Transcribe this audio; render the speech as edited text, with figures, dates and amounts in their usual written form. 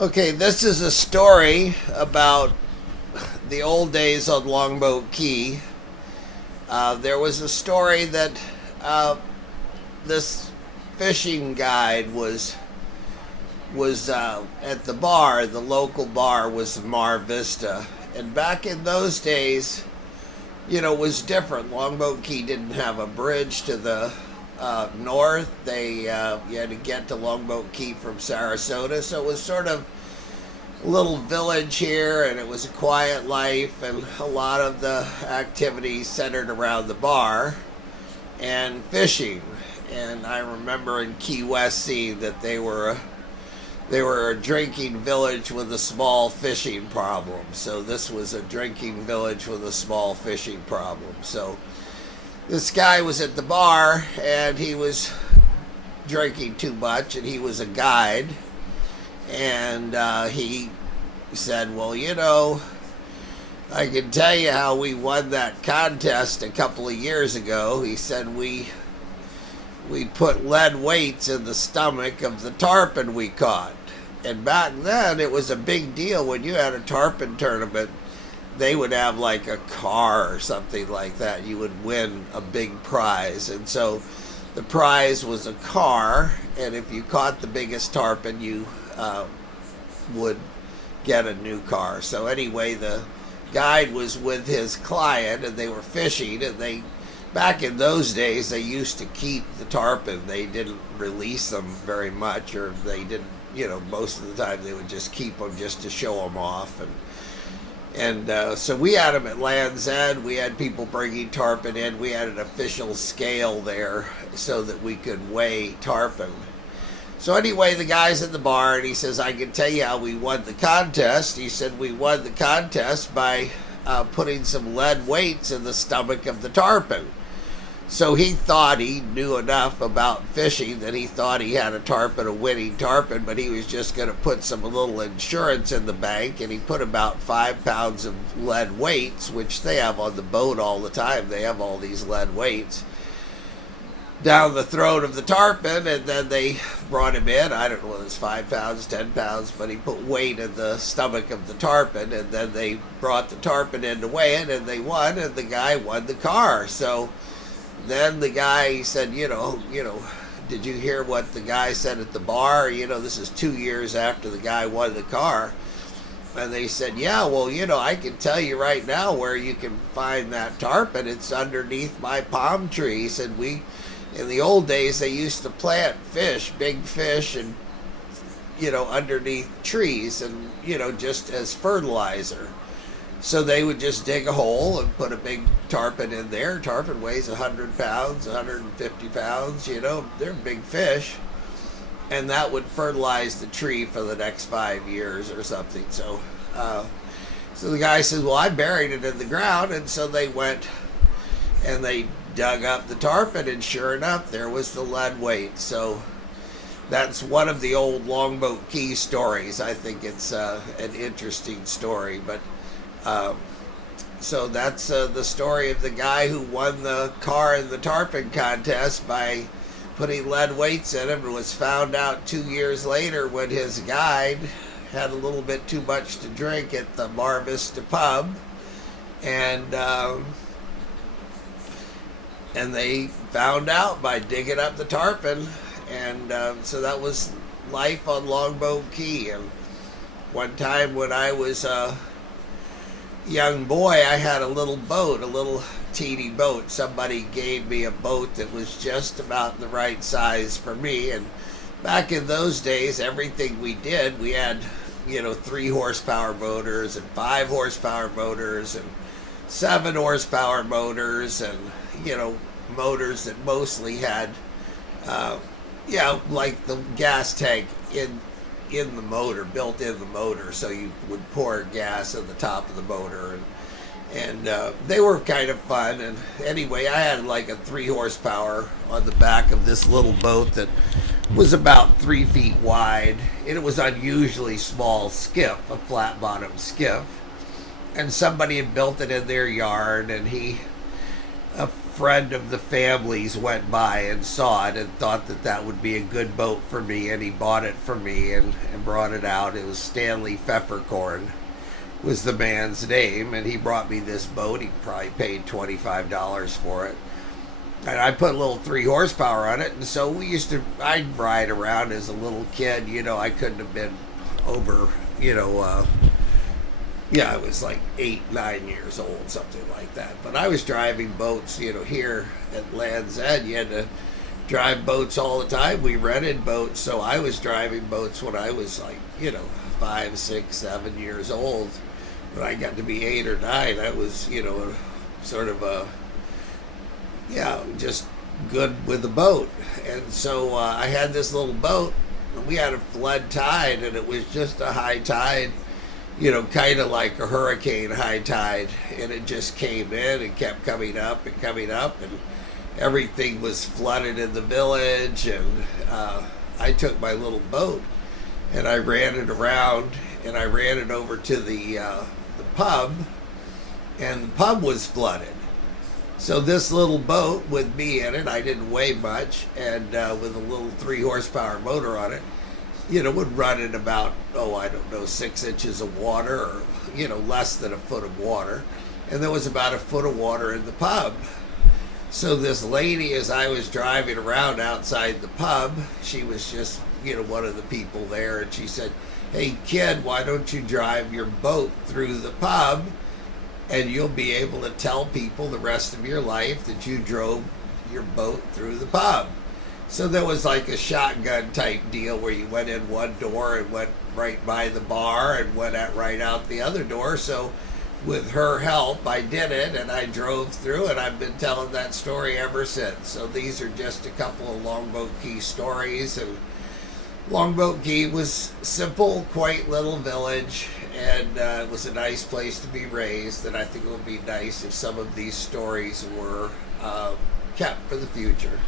Okay, this is a story about the old days on Longboat Key. There was a story that this fishing guide was at the bar. The local bar was Mar Vista, and back in those days, it was different. Longboat Key didn't have a bridge to the north. You had to get to Longboat Key from Sarasota, so it was sort of a little village here, and it was a quiet life, and a lot of the activities centered around the bar and fishing. And I remember in Key West seeing that they were a drinking village with a small fishing problem. So this was a drinking village with a small fishing problem. So this guy was at the bar, and he was drinking too much, and he was a guide. And he said, well, I can tell you how we won that contest a couple of years ago. He said we put lead weights in the stomach of the tarpon we caught. And back then, it was a big deal when you had a tarpon tournament. They would have like a car or something like that. You would win a big prize. And so the prize was a car. And if you caught the biggest tarpon, you would get a new car. So anyway, the guide was with his client, and they were fishing, and back in those days, they used to keep the tarpon. They didn't release them very much, or they didn't, most of the time they would just keep them just to show them off. And so we had them at Land's End. We had people bringing tarpon in. We had an official scale there so that we could weigh tarpon. So anyway, the guy's at the bar, and he says, I can tell you how we won the contest. He said, we won the contest by putting some lead weights in the stomach of the tarpon. So he thought he knew enough about fishing that he thought he had a winning tarpon, but he was just going to put some little insurance in the bank, and he put about 5 pounds of lead weights, which they have on the boat all the time. They have all these lead weights down the throat of the tarpon, and then they brought him in. I don't know whether it was 5 pounds, 10 pounds, but he put weight in the stomach of the tarpon, and then they brought the tarpon in to weigh it, and they won, and the guy won the car. So then the guy said, did you hear what the guy said at the bar? This is 2 years after the guy won the car. And they said, yeah, well, I can tell you right now where you can find that tarpon. It's underneath my palm tree. He said, in the old days, they used to plant big fish, and, underneath trees, and, just as fertilizer. So they would just dig a hole and put a big tarpon in there. Tarpon weighs 100 pounds, 150 pounds, they're big fish. And that would fertilize the tree for the next 5 years or something. So the guy says, well, I buried it in the ground. And so they went and they dug up the tarpon, and sure enough, there was the lead weight. So that's one of the old Longboat Key stories. I think it's an interesting story. But so that's the story of the guy who won the car in the tarpon contest by putting lead weights in him, and was found out 2 years later when his guide had a little bit too much to drink at the Mar Vista pub, and they found out by digging up the tarpon. And so that was life on Longboat Key. And one time when I was a young boy, I had a little boat, a little teeny boat. Somebody gave me a boat that was just about the right size for me. And back in those days, everything we did, we had 3 horsepower motors and 5 horsepower motors and 7 horsepower motors, and motors that mostly had like the gas tank in the motor, built in the motor, so you would pour gas in the top of the motor, and they were kind of fun. And anyway, I had like a 3 horsepower on the back of this little boat that was about 3 feet wide, and it was unusually small skiff, a flat bottom skiff. And somebody had built it in their yard, and a friend of the family's went by and saw it and thought that that would be a good boat for me, and he bought it for me and brought it out. It was Stanley Pfefferkorn was the man's name, and he brought me this boat. He probably paid $25 for it. And I put a little 3 horsepower on it, and so I'd ride around as a little kid. I couldn't have been over, I was like 8, 9 years old, something like that. But I was driving boats, here at Land's End. You had to drive boats all the time. We rented boats, so I was driving boats when I was like, 5, 6, 7 years old. When I got to be 8 or 9, I was, sort of just good with the boat. And so I had this little boat, and we had a flood tide, and it was just a high tide, kind of like a hurricane high tide, and it just came in and kept coming up, and everything was flooded in the village. And I took my little boat and I ran it around, and I ran it over to the pub, and the pub was flooded. So this little boat with me in it, I didn't weigh much, and with a little 3 horsepower motor on it, would run in about, 6 inches of water, or, less than a foot of water. And there was about a foot of water in the pub. So this lady, as I was driving around outside the pub, she was just, one of the people there, and she said, "Hey kid, why don't you drive your boat through the pub, and you'll be able to tell people the rest of your life that you drove your boat through the pub." So there was like a shotgun type deal where you went in one door and went right by the bar and went right out the other door. So with her help, I did it, and I drove through, and I've been telling that story ever since. So these are just a couple of Longboat Key stories. And Longboat Key was simple, quaint little village, and it was a nice place to be raised. And I think it would be nice if some of these stories were kept for the future.